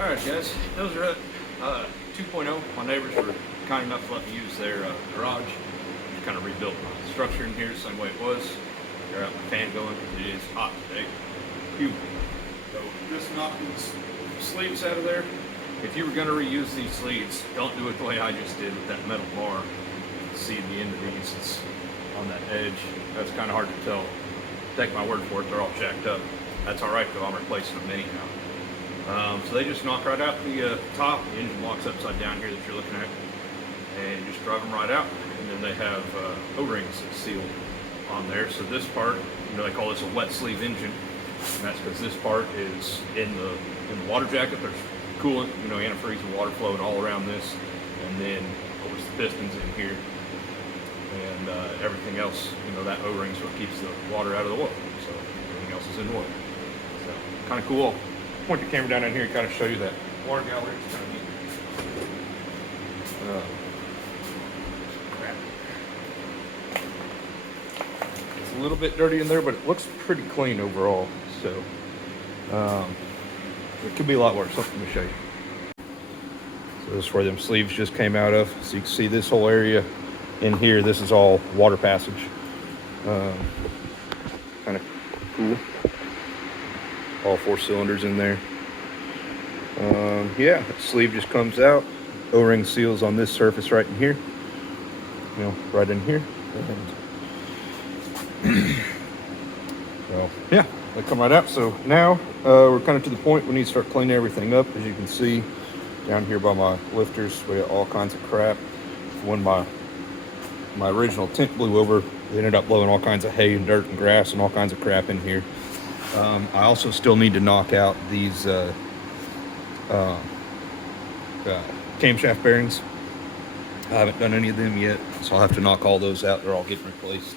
Alright guys, those are 2.0. My neighbors were kind enough to let me use their garage. Just kind of rebuilt my structure in here the same way it was. Got my fan going because it is hot today. Phew. So just knock these sleeves out of there. If you were going to reuse these sleeves, don't do it the way I just did with that metal bar. See the end of these, it's on that edge. That's kind of hard to tell. Take my word for it, they're all jacked up. That's alright though, I'm replacing them anyhow. So they just knock right out the top. The engine block's upside down here that you're looking at, and just drive them right out. And then they have O-rings that seal on there. So this part, you know, they call this a wet sleeve engine, and that's because this part is in the water jacket. There's coolant, you know, antifreeze and water flowing all around this, and then of course the pistons in here, and everything else. You know, that O-ring is what keeps the water out of the oil. So everything else is in oil. So kind of cool. Point the camera down in here and kind of show you that water gallery. It's kind of neat. Crap. It's a little bit dirty in there, but it looks pretty clean overall. So it could be a lot worse. Let me show you. So this is where them sleeves just came out of. So you can see this whole area in here. This is all water passage. Kind of cool. All 4 cylinders in there. Yeah, the sleeve just comes out. O-ring seals on this surface right in here. You know, right in here. And so yeah, they come right out. So now we're kind of to the point we need to start cleaning everything up. As you can see down here by my lifters, we got all kinds of crap. When my original tent blew over, they ended up blowing all kinds of hay and dirt and grass and all kinds of crap in here. I also still need to knock out these camshaft bearings. I haven't done any of them yet, so I'll have to knock all those out. They're all getting replaced.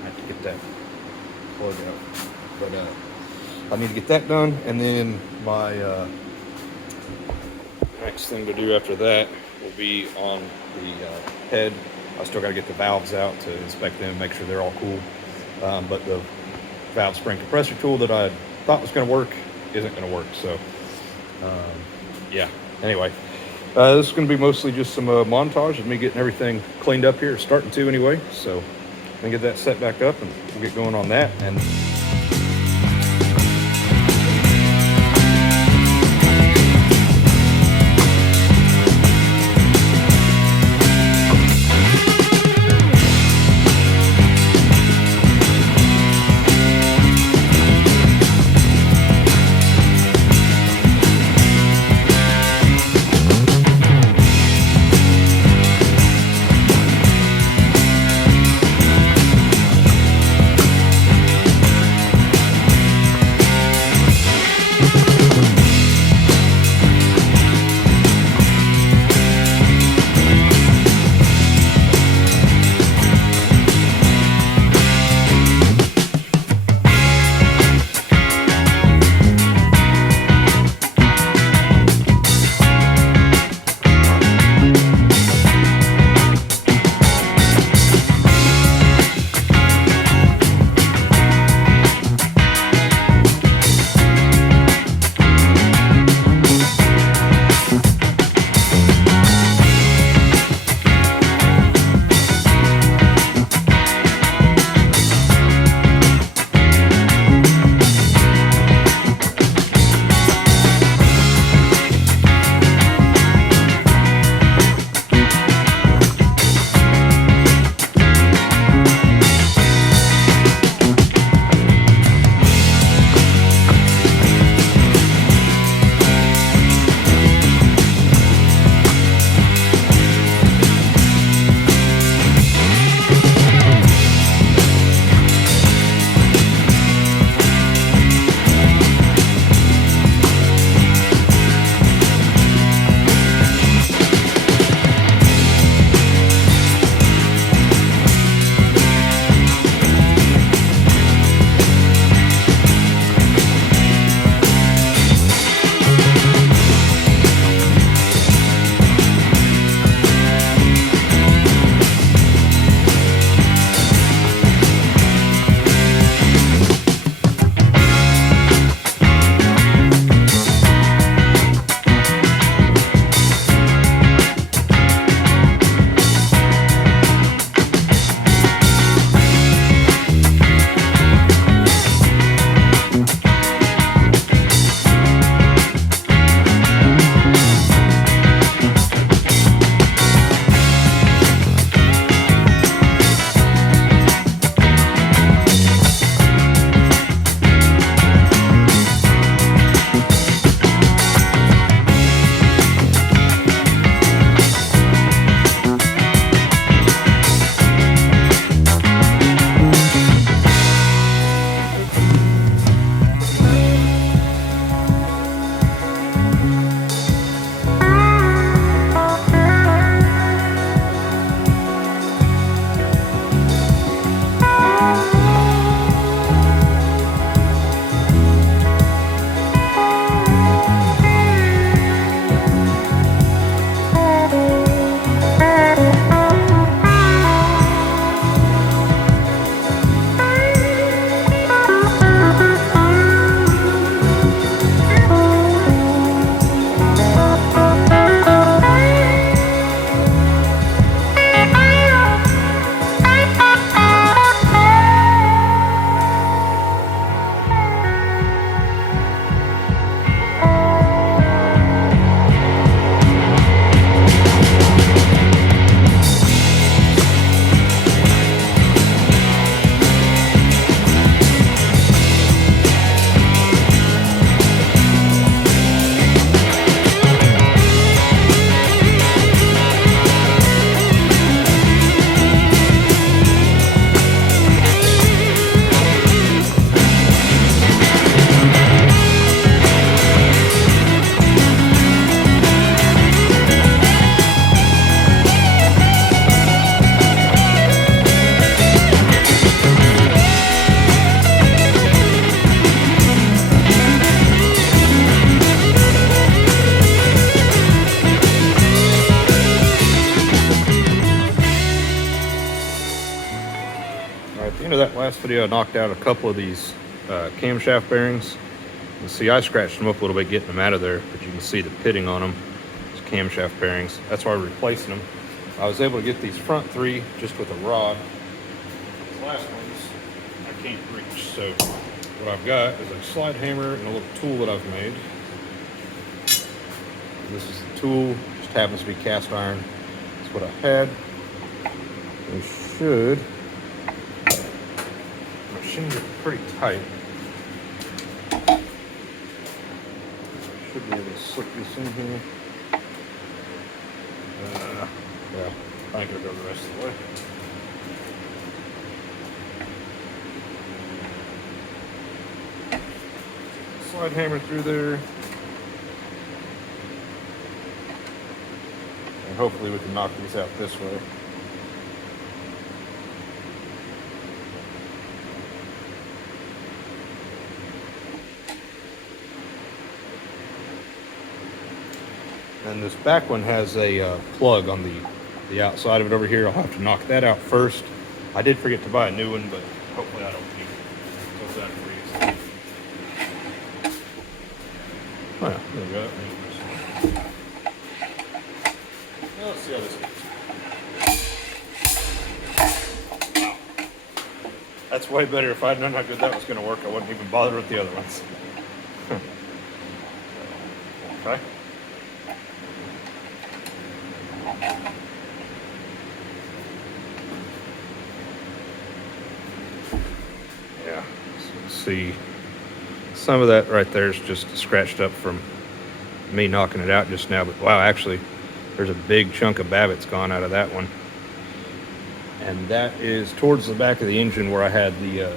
I have to get that plug out, but I need to get that done, and then my next thing to do after that will be on the head. I still got to get the valves out to inspect them, make sure they're all cool. But the valve spring compressor tool that I thought was going to work isn't going to work. So, yeah. Anyway, this is going to be mostly just some montage of me getting everything cleaned up here, starting to anyway. So, I'm going to get that set back up and we'll get going on that. And the end of that last video, I knocked out a couple of these camshaft bearings. You see, I scratched them up a little bit getting them out of there, but you can see the pitting on them. It's camshaft bearings. That's why we're replacing them. I was able to get these front three just with a rod. These last ones, I can't reach. So what I've got is a slide hammer and a little tool that I've made. This is the tool, just happens to be cast iron. That's what I had. We should machine it pretty tight. Should be able to slip this in here. Yeah, I think it'll go the rest of the way. Slide hammer through there. And hopefully we can knock these out this way. And this back one has a plug on the outside of it over here. I'll have to knock that out first. I did forget to buy a new one, but hopefully I don't need it. So that's pretty easy. Oh, yeah, there we go. Now let's see how this goes. Wow. That's way better. If I'd known how good that was going to work, I wouldn't even bother with the other ones. Okay. Yeah, so you can see some of that right there is just scratched up from me knocking it out just now. But wow, actually, there's a big chunk of Babbitt's gone out of that one. And that is towards the back of the engine where I had the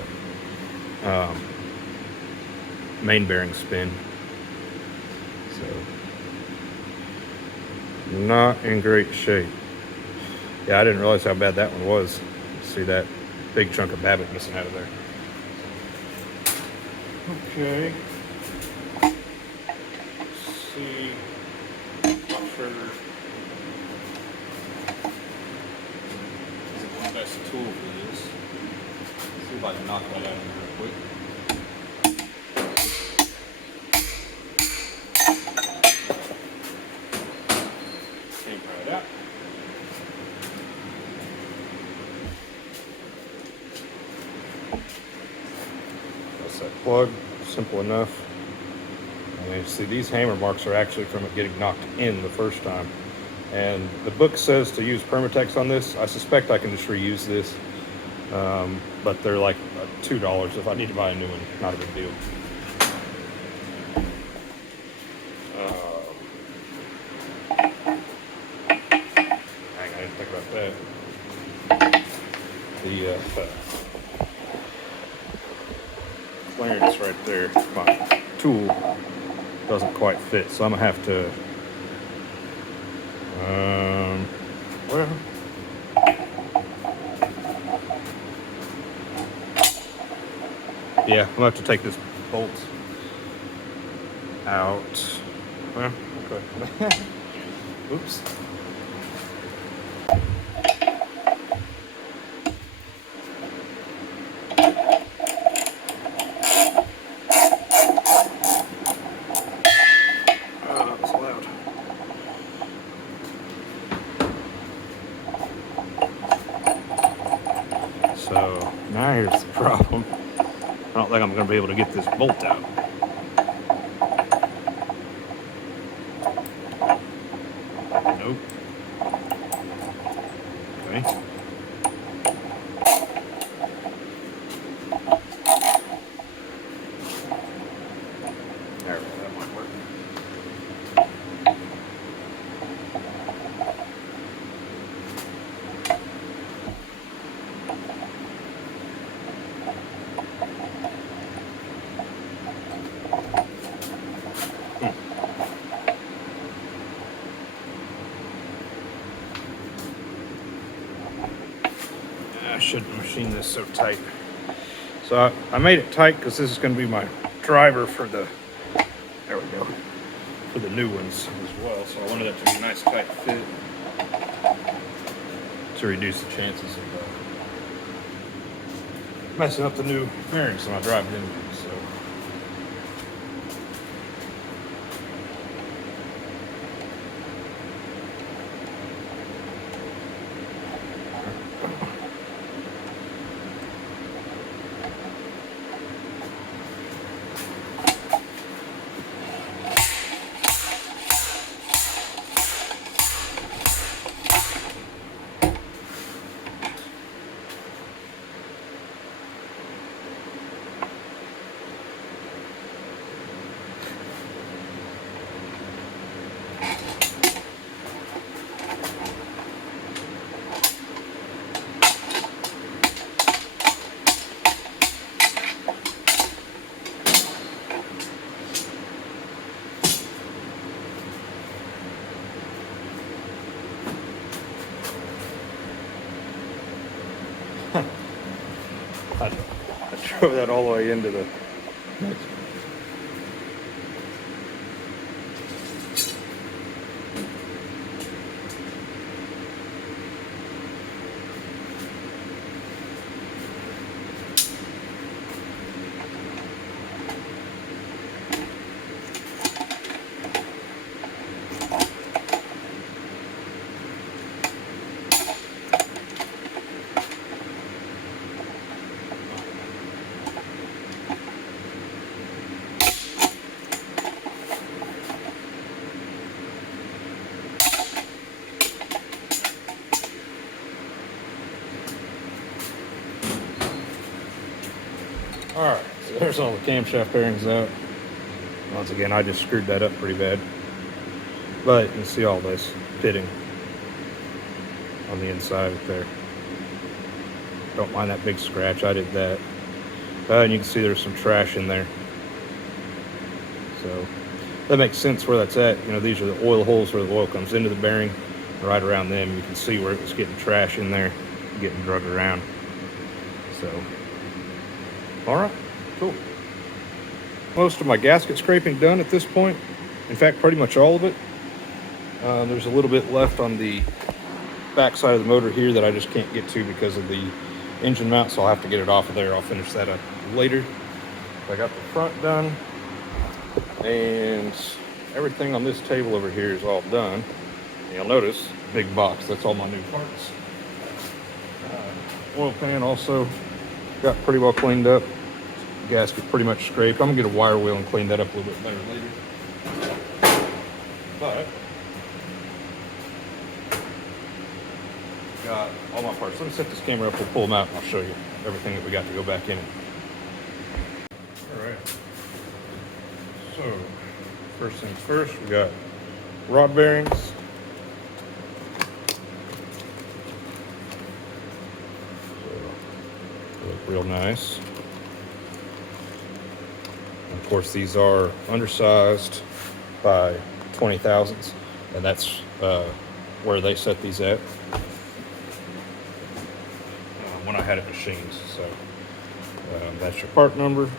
main bearing spin. So, not in great shape. Yeah, I didn't realize how bad that one was. See that big chunk of Babbitt missing out of there. Okay. Let's see. Not sure. Is it one best tool for this? Let's see if I can knock that out of here real quick. Came right out. That's that plug. Simple enough. And you see these hammer marks are actually from it getting knocked in the first time. And the book says to use Permatex on this. I suspect I can just reuse this. But they're like $2 if I need to buy a new one. Not a big deal. Hang on, I didn't think about that. The clearance right there, my tool doesn't quite fit, so I'm gonna have to well, yeah, I'm gonna have to take this bolt out. Well, okay. Oops. So now here's the problem. I don't think I'm going to be able to get this bolt out. Nope. Okay. There we go, that might work. I shouldn't machine this so tight. So I made it tight because this is going to be my driver for the, there we go, for the new ones as well. So I wanted that to be a nice tight fit to reduce the chances of messing up the new bearings when I drive it in. So. I drove that all the way into the Alright, so there's all the camshaft bearings out. Once again, I just screwed that up pretty bad. But you can see all this pitting on the inside up there. Don't mind that big scratch, I did that. And you can see there's some trash in there. So that makes sense where that's at. You know, these are the oil holes where the oil comes into the bearing. Right around them, you can see where it was getting trash in there, getting drugged around. So, all right, cool. Most of my gasket scraping done at this point. In fact, pretty much all of it. There's a little bit left on the back side of the motor here that I just can't get to because of the engine mount, so I'll have to get it off of there. I'll finish that up later. I got the front done, and everything on this table over here is all done. You'll notice, big box, that's all my new parts. Oil pan also got pretty well cleaned up. Gasket pretty much scraped. I'm gonna get a wire wheel and clean that up a little bit better later. But got all my parts. Let me set this camera up, we'll pull them out and I'll show you everything that we got to go back in. Alright. So, first things first, we got rod bearings. They look real nice. And of course, these are undersized by 20 thousandths, and that's where they set these at when I had it machined. So that's your part number.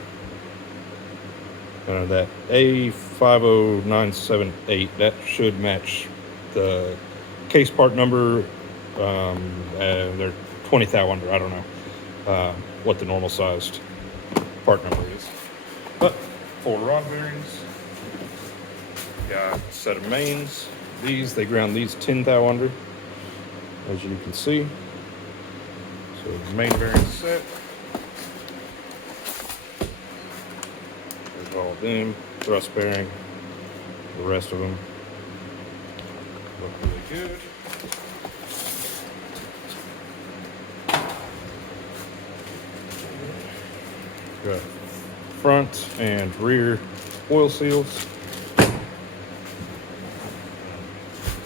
That A50978, that should match the case part number. They're 20 thou under. I don't know what the normal sized part number is. But for rod bearings, got a set of mains. These, they ground these 10 thou under, as you can see. So the main bearing set. There's all of them. Thrust bearing. The rest of them look really good. Got front and rear oil seals.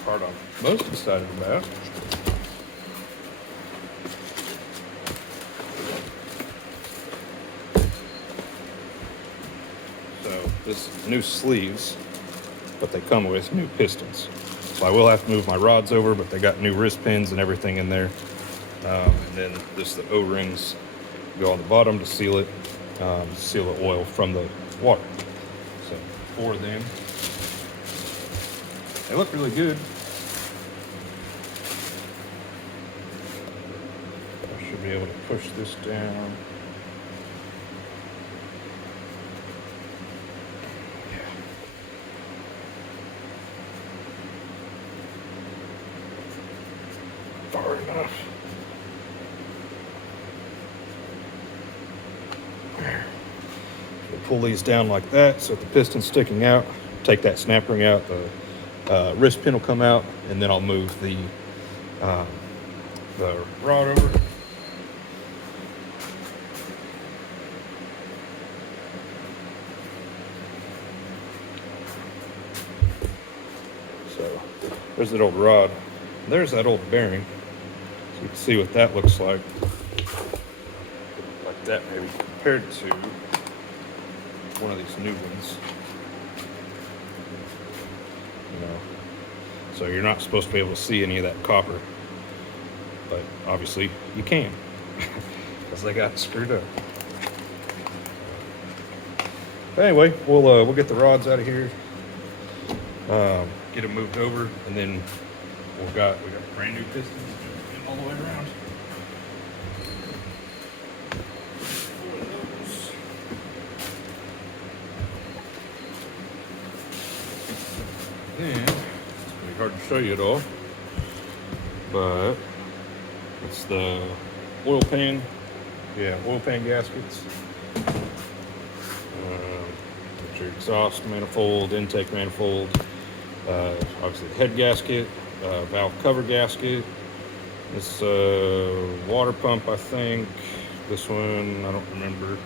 Part I'm most excited about. So this new sleeves, but they come with new pistons. So I will have to move my rods over, but they got new wrist pins and everything in there. And then just the O-rings go on the bottom to seal it, seal the oil from the water. So 4 of them. They look really good. I should be able to push this down. pull these down like that so that the piston's sticking out. Take that snap ring out, the wrist pin will come out, and then I'll move the rod over. So there's that old rod. There's that old bearing. So you can see what that looks like. Like that maybe compared to one of these new ones. You know, so you're not supposed to be able to see any of that copper, but obviously you can because they got screwed up. But anyway, we'll get the rods out of here, get them moved over, and then we got brand new pistons all the way around. Then it's pretty hard to show you it all, but it's the oil pan, oil pan gaskets. Your exhaust manifold, intake manifold, obviously the head gasket, valve cover gasket. This water pump, I think. This one, I don't remember.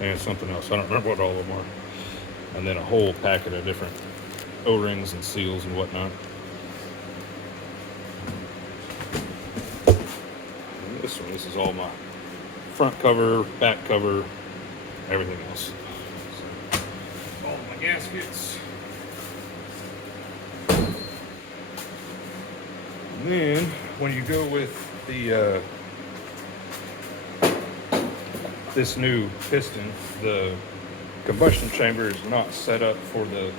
And something else. I don't remember what all of them are. And then a whole packet of different O-rings and seals and whatnot. And this is all my front cover, back cover, everything else. So, all of my gaskets. And then when you go with the this new piston, the combustion chamber is not set up for the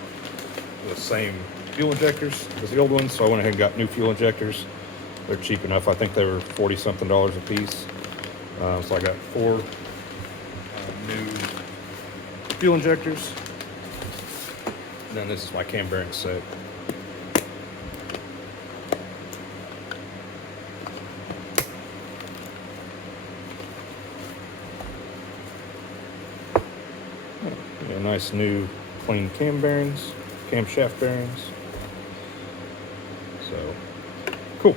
same fuel injectors as the old ones, so I went ahead and got new fuel injectors. They're cheap enough. I think they were $40-something a piece. So I got 4 new fuel injectors. And then this is my cam bearing set. Yeah, nice new clean cam bearings, camshaft bearings. So cool.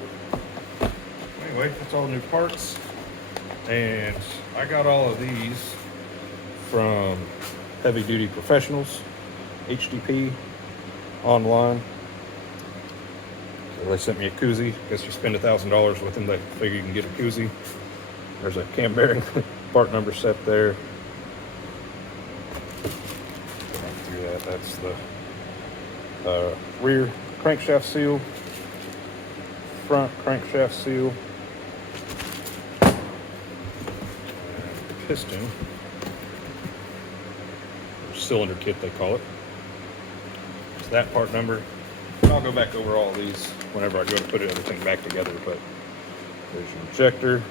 Anyway, that's all new parts. And I got all of these from Heavy Duty Professionals, HDP, online. So they sent me a koozie. Guess you spend $1,000 with them, they figure you can get a koozie. There's a cam bearing part number set there. That's the rear crankshaft seal, front crankshaft seal, piston, or cylinder kit they call it. It's that part number. I'll go back over all these whenever I go to put everything back together, but there's your injector.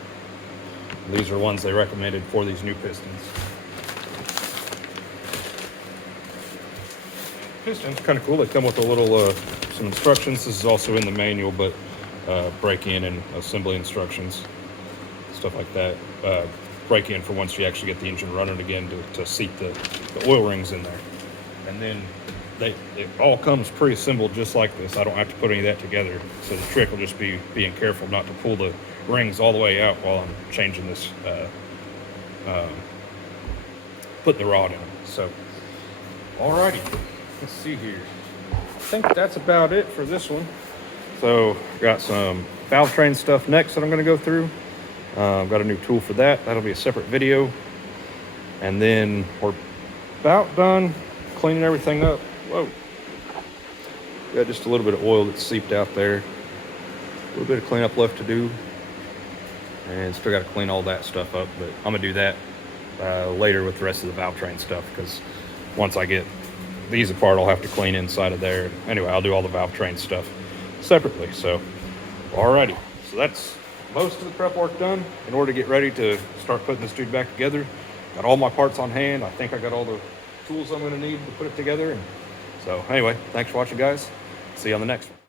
These are ones they recommended for these new pistons. Pistons kind of cool. They come with a little some instructions. This is also in the manual, but break-in and assembly instructions, stuff like that. Break-in for once you actually get the engine running again to seat the oil rings in there. And then it all comes pre-assembled just like this. I don't have to put any of that together. So the trick will just be being careful not to pull the rings all the way out while I'm changing this, putting the rod in. So, alrighty. Let's see here. I think that's about it for this one. So got some valve train stuff next that I'm going to go through. I've got a new tool for that. That'll be a separate video. And then we're about done cleaning everything up. Whoa. Got just a little bit of oil that's seeped out there. A little bit of cleanup left to do. And still got to clean all that stuff up. But I'm going to do that later with the rest of the valve train stuff, because once I get these apart, I'll have to clean inside of there. Anyway, I'll do all the valve train stuff separately. So, alrighty. So that's most of the prep work done in order to get ready to start putting this dude back together. Got all my parts on hand. I think I got all the tools I'm going to need to put it together. And so, anyway, thanks for watching, guys. See you on the next one.